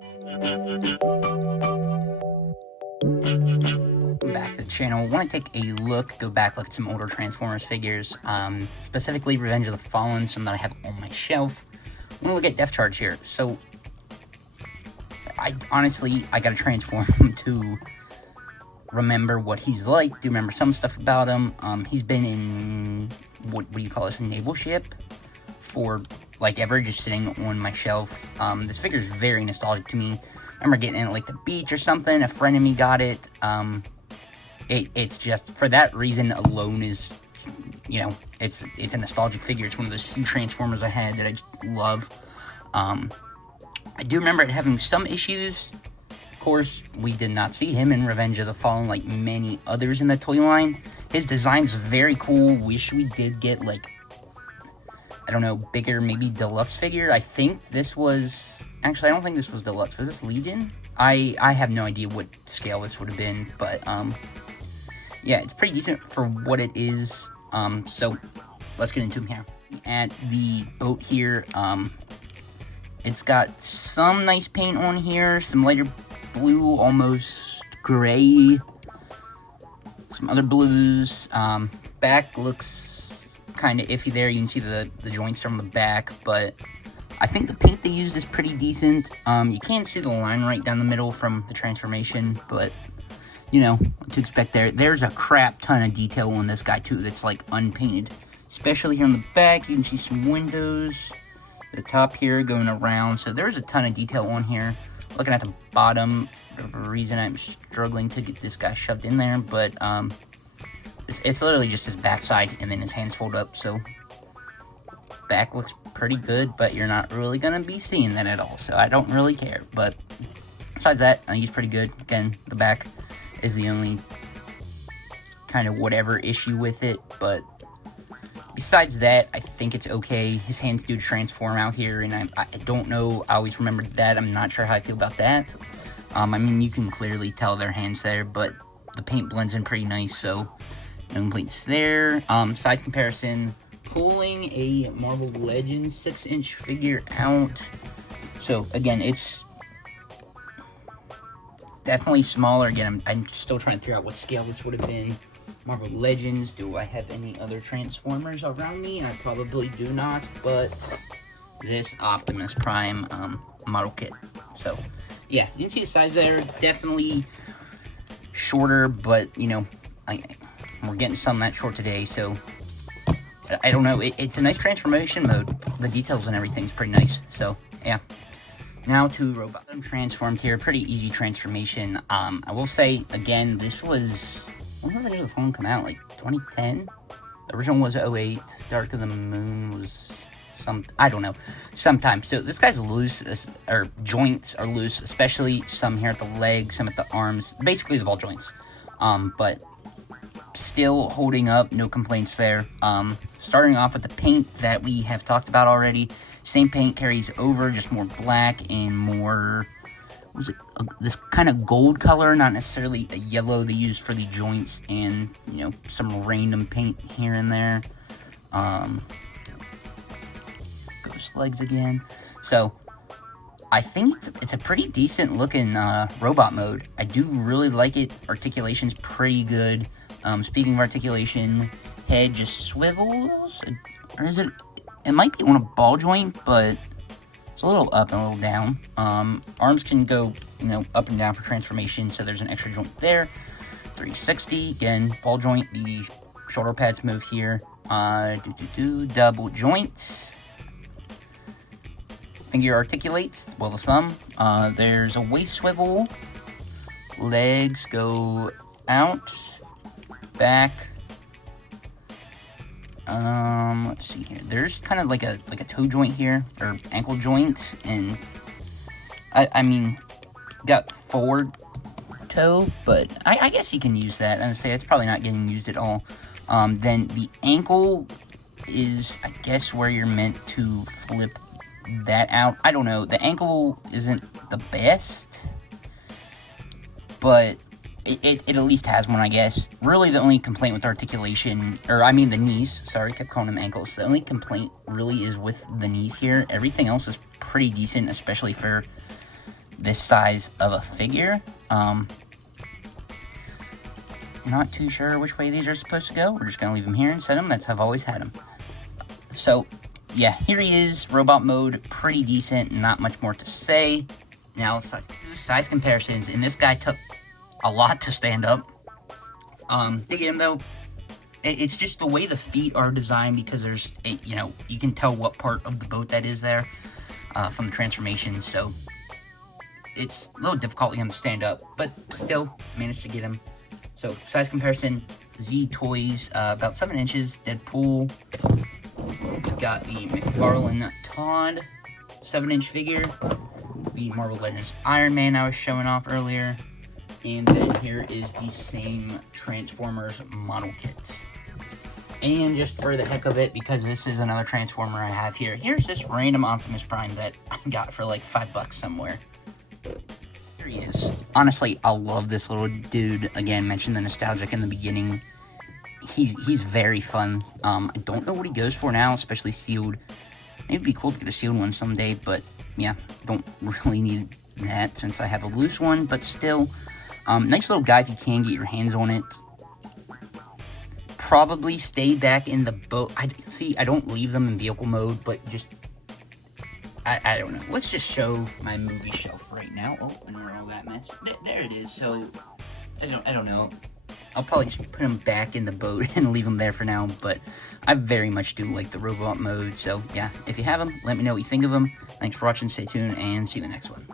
Welcome back to the channel. I want to take a look, go back, look at some older Transformers figures, specifically Revenge of the Fallen, some that I have on my shelf. I want to look at Depthcharge here. So, I got to transform him to remember what he's like, do remember some stuff about him. He's been in, what do you call this, a naval ship for, like, ever, just sitting on my shelf. This figure is very nostalgic to me. I remember getting it at, like, the beach or something. A friend of me got it. It's just, for that reason alone is, you know, it's a nostalgic figure. It's one of those few Transformers I had that I just love. I do remember it having some issues. Of course, we did not see him in Revenge of the Fallen like many others in the toy line. His design's very cool. Wish we did get, like, I don't know, bigger, maybe deluxe figure. I think this was, actually, I don't think this was deluxe. Was this Legion? I have no idea what scale this would have been, but, yeah, it's pretty decent for what it is. So, let's get into him here. At the boat here, it's got some nice paint on here, some lighter blue, almost gray, some other blues. Back looks kind of iffy there. You can see the joints from the back, but I think the paint they used is pretty decent. You can't see the line right down the middle from the transformation, but, you know, what to expect there. There's a crap ton of detail on this guy, too, that's, like, unpainted. Especially here on the back, you can see some windows. The top here going around, so there's a ton of detail on here. Looking at the bottom, for whatever reason, I'm struggling to get this guy shoved in there, but it's literally just his backside and then his hands fold up, so back looks pretty good, but you're not really going to be seeing that at all, so I don't really care. But besides that, I think he's pretty good. Again, the back is the only kind of whatever issue with it, but besides that, I think it's okay. His hands do transform out here, and I don't know. I always remembered that. I'm not sure how I feel about that. I mean, you can clearly tell their hands there, but the paint blends in pretty nice, so no complaints there. Size comparison, pulling a Marvel Legends 6-inch figure out. So, again, it's definitely smaller. Again, I'm still trying to figure out what scale this would have been. Marvel Legends. Do I have any other Transformers around me? I probably do not, but this Optimus Prime model kit. So, yeah, you can see the size there. Definitely shorter, but, you know, we're getting some that short today, so I don't know. It's a nice transformation mode. The details and everything's pretty nice, so, yeah. Now to Robot. I'm transformed here. Pretty easy transformation. I will say, again, this was... When did Revenge of the Fallen come out? Like 2010? The original was 08. Dark of the Moon was I don't know, sometime. So this guy's loose, or joints are loose, especially some here at the legs, some at the arms, basically the ball joints. But still holding up, no complaints there. Starting off with the paint that we have talked about already. Same paint carries over, just more black and more... was it this kind of gold color, not necessarily a yellow they used for the joints, and, you know, some random paint here and there. Ghost legs again. So I think it's a pretty decent looking robot mode. I do really like it. Articulation's pretty good. Speaking of articulation, head just swivels, or is it? It might be on a ball joint, but it's a little up and a little down. Arms can go, you know, up and down for transformation, so there's an extra joint there. 360, again, ball joint, the shoulder pads move here. Double joints. Finger articulates, well, the thumb. There's a waist swivel. Legs go out, back. Let's see here. There's kind of like a toe joint here, or ankle joint, and I mean, got forward toe, but I guess you can use that. I would say it's probably not getting used at all. Then the ankle is, I guess, where you're meant to flip that out. I don't know. The ankle isn't the best, but it at least has one, I guess. Really, the only complaint with articulation, or I mean the knees, sorry, kept calling them ankles. The only complaint really is with the knees here. Everything else is pretty decent, especially for this size of a figure. Not too sure which way these are supposed to go. We're just going to leave them here and set them. That's how I've always had them. So, yeah, here he is. Robot mode, pretty decent. Not much more to say. Now, size comparisons. And this guy took a lot to stand up. To get him, though, it's just the way the feet are designed, because there's, you can tell what part of the boat that is there from the transformation. So, it's a little difficult to get him to stand up. But still, managed to get him. So, size comparison, Z Toys, about 7 inches, Deadpool. Got the McFarlane Todd, 7-inch figure. The Marvel Legends Iron Man I was showing off earlier. And then here is the same Transformers model kit. And just for the heck of it, because this is another Transformer I have here, here's this random Optimus Prime that I got for like $5 somewhere. Here he is. Honestly, I love this little dude. Again, mentioned the nostalgic in the beginning. He's very fun. I don't know what he goes for now, especially sealed. Maybe it'd be cool to get a sealed one someday, but yeah, don't really need that since I have a loose one, but still. Nice little guy if you can get your hands on it. Probably stay back in the boat. I don't leave them in vehicle mode, but just I don't know. Let's just show my movie shelf right now. Oh, and we're all that mess. There it is. So I don't know. I'll probably just put them back in the boat and leave them there for now. But I very much do like the robot mode. So yeah, if you have them, let me know what you think of them. Thanks for watching. Stay tuned and see you in the next one.